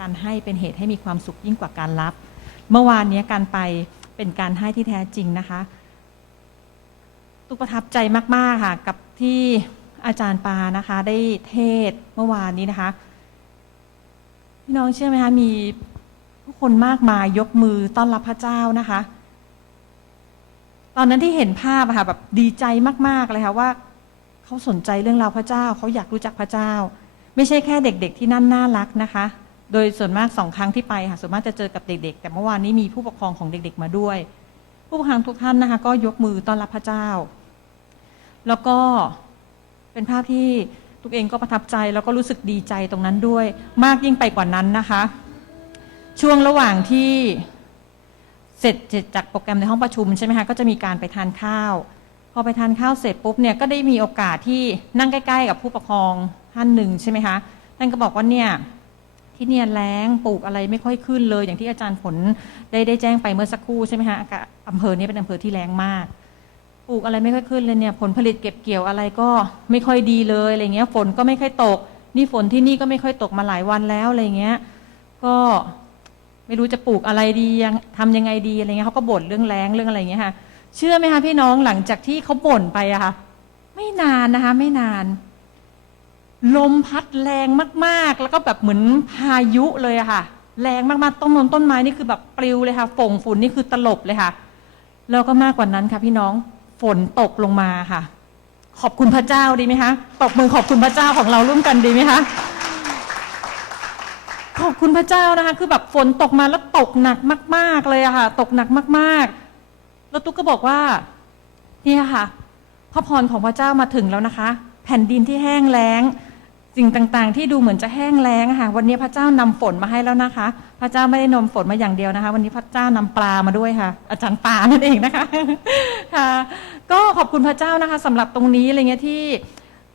การให้เป็นเหตุให้มีความสุขยิ่งกว่าการรับ เมื่อวานนี้การไปเป็นการให้ที่แท้จริงนะคะตุกประทับใจมาก ๆ ค่ะ กับที่อาจารย์ปานะคะ ได้เทศเมื่อวานนี้นะคะพี่น้องเชื่อไหมคะมีผู้คนมากมายยกมือต้อนรับพระเจ้านะคะ ตอนนั้นที่เห็นภาพอะค่ะแบบดีใจมาก ๆ เลยค่ะว่าเขาสนใจเรื่องราวพระเจ้าเขาอยากรู้จักพระเจ้า ไม่ใช่แค่เด็ก ๆ ที่นั่นน่ารักนะคะ โดยส่วนมากสองครั้งที่ไปค่ะส่วนมากจะเจอกับเด็กๆ แต่เมื่อวานนี้มีผู้ปกครองของเด็กๆมาด้วย ผู้ปกครองทุกท่านนะคะ ก็ยกมือต้อนรับพระเจ้า แล้วก็เป็นภาพที่ทุกเองก็ประทับใจแล้วก็รู้สึกดีใจตรงนั้นด้วย มากยิ่งไปกว่านั้นนะคะ ช่วงระหว่างที่เสร็จเสร็จจากโปรแกรมในห้องประชุมใช่ไหมคะก็จะมีการไปทานข้าว พอไปทานข้าวเสร็จปุ๊บเนี่ยก็ได้มีโอกาสที่นั่งใกล้ ๆ กับผู้ปกครองท่านหนึ่งใช่ไหมคะท่านก็บอกว่าเนี่ย ที่เนี่ยแล้งปลูกอะไรไม่ค่อยขึ้นเลย อย่างที่อาจารย์ผลได้ได้แจ้งไปเมื่อสักครู่ใช่ไหมคะอากาศอำเภอนี้เป็นอำเภอที่แรงมากปลูกอะไรไม่ค่อยขึ้นเลยเนี่ย ผลผลิตเก็บเกี่ยวอะไรก็ไม่ค่อยดีเลยอะไรเงี้ย ฝนก็ไม่ค่อยตก นี่ฝนที่นี่ก็ไม่ค่อยตกมาหลายวันแล้วอะไรเงี้ย ก็ไม่รู้จะปลูกอะไรดียังทำยังไงดีอะไรเงี้ยเขาก็บ่นเรื่องแรงเรื่องอะไรเงี้ยค่ะ เชื่อไหมคะพี่น้องหลังจากที่เขาบ่นไปอะค่ะ ไม่นานนะคะ ไม่นาน ลมพัดแรงมากๆ แล้วก็แบบเหมือนพายุเลยอะค่ะ แรงมากๆ ต้นนนต้นไม้นี่คือแบบปลิวเลยค่ะฝงฝุ่นนี่คือตลบเลยค่ะ แล้วก็มากกว่านั้นค่ะ พี่น้องฝนตกลงมาค่ะ ขอบคุณพระเจ้าดีไหมคะตบมือขอบคุณพระเจ้าของเราร่วมกันดีไหมคะขอบคุณพระเจ้านะคะ คือแบบฝนตกมาแล้วตกหนักมาก ๆ เลยอะค่ะ ตกหนักมาก ๆ แล้วตุ๊กก็บอกว่าเนี่ยค่ะพระพรของพระเจ้ามาถึงแล้วนะคะ แผ่นดินที่แห้งแล้ง สิ่งต่างๆ ที่ดูเหมือนจะแห้งแล้งค่ะ วันนี้พระเจ้านำฝนมาให้แล้วนะคะ พระเจ้าไม่ได้นำฝนมาอย่างเดียวนะคะ วันนี้พระเจ้านำปลามาด้วยค่ะ อาจารย์ปลานั่นเองนะคะค่ะก็ขอบคุณพระเจ้านะคะสำหรับตรงนี้อะไรเงี้ยที่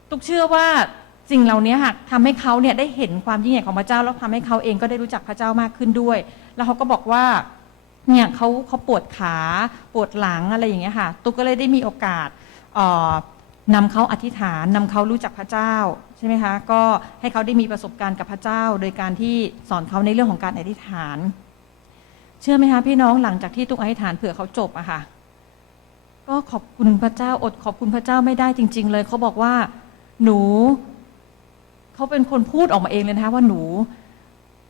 ตุกเชื่อว่าสิ่งเหล่านี้ค่ะทำให้เขาเนี่ยได้เห็นความยิ่งใหญ่ของพระเจ้าแล้วทำให้เขาเองก็ได้รู้จักพระเจ้ามากขึ้นด้วย แล้วเขาก็บอกว่าเนี่ยเขาเขาปวดขาปวดหลังอะไรอย่างเงี้ยค่ะ ตุกก็เลยได้มีโอกาสอ่อ นำเขาอธิษฐานนำเขารู้จักพระเจ้าใช่ไหมคะก็ให้เขาได้มีประสบการณ์กับพระเจ้า โดยการที่สอนเขาในเรื่องของการอธิษฐาน เชื่อไหมคะพี่น้องหลังจากที่ตุกอธิษฐานเผื่อเขาจบอะค่ะ ก็ขอบคุณพระเจ้าอดขอบคุณพระเจ้าไม่ได้จริง ๆ เลยเขาบอกว่าหนูเขาเป็นคนพูดออกมาเองเลยนะคะว่าหนู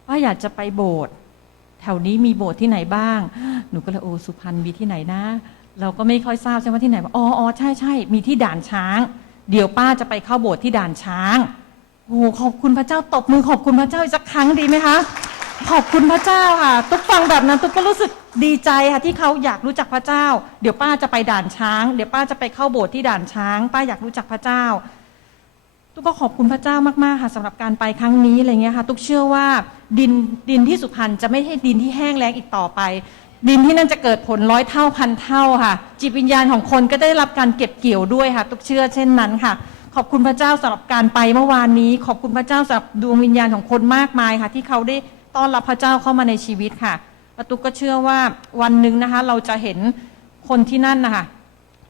ว่าอยากจะไปโบสถ์แถวนี้มีโบสถ์ที่ไหนบ้าง หนูก็เลยโอ้สุพรรณมีที่ไหนนะ เราก็ไม่ค่อยทราบใช่ไหมที่ไหนอ๋ออ๋อใช่ใช่มีที่ด่านช้าง เดี๋ยวป้าจะไปเข้าโบสถ์ที่ด่านช้างโอ้ขอบคุณพระเจ้าตบมือขอบคุณพระเจ้าอีกสักครั้งดีไหมคะขอบคุณพระเจ้าค่ะตุ๊กฟังแบบนั้นตุ๊กก็รู้สึกดีใจค่ะที่เขาอยากรู้จักพระเจ้า เดี๋ยวป้าจะไปด่านช้าง เดี๋ยวป้าจะไปเข้าโบสถ์ที่ด่านช้าง ป้าอยากรู้จักพระเจ้า ตุ๊กก็ขอบคุณพระเจ้ามากๆค่ะสำหรับการไปครั้งนี้อะไรเงี้ยค่ะ ตุ๊กเชื่อว่าดินดินที่สุพรรณจะไม่ใช่ดินที่แห้งแล้งอีกต่อไป ดินที่นั่นจะเกิดผลร้อยเท่าพันเท่าค่ะ จิตวิญญาณของคนก็ได้รับการเก็บเกี่ยวด้วยค่ะตุ๊กเชื่อเช่นนั้นค่ะ ขอบคุณพระเจ้าสำหรับการไปเมื่อวานนี้ ขอบคุณพระเจ้าสำหรับดวงวิญญาณของคนมากมายค่ะ ที่เขาได้ต้อนรับพระเจ้าเข้ามาในชีวิตค่ะแล้วตุ๊กก็เชื่อว่าวันหนึ่งนะคะ เราจะเห็นคนที่นั่นนะคะ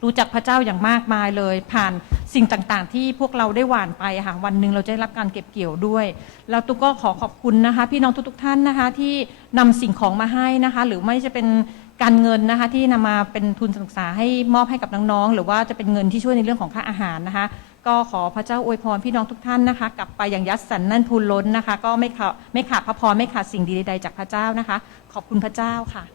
รู้จักพระเจ้าอย่างมากมายเลย ผ่าน สิ่งต่างๆ ที่พวกเราได้หว่านไปค่ะวันหนึ่งเราจะได้รับการเก็บเกี่ยวด้วย แล้วตุ๊กก็ขอขอบคุณนะคะ พี่น้องทุกๆท่านนะคะ ที่นำสิ่งของมาให้นะคะ หรือไม่จะเป็นการเงินนะคะ ที่นำมาเป็นทุนศึกษาให้มอบให้กับน้องๆหรือว่าจะเป็นเงินที่ช่วยในเรื่องของค่าอาหารนะคะ ก็ขอพระเจ้าอวยพรพี่น้องทุกท่านนะคะ กลับไปอย่างยัดสันนั่นพูนล้นนะคะ ก็ไม่ขาดไม่ขาดพระพรไม่ขาดสิ่งดีใดๆจากพระเจ้านะคะ ขอบคุณพระเจ้าค่ะ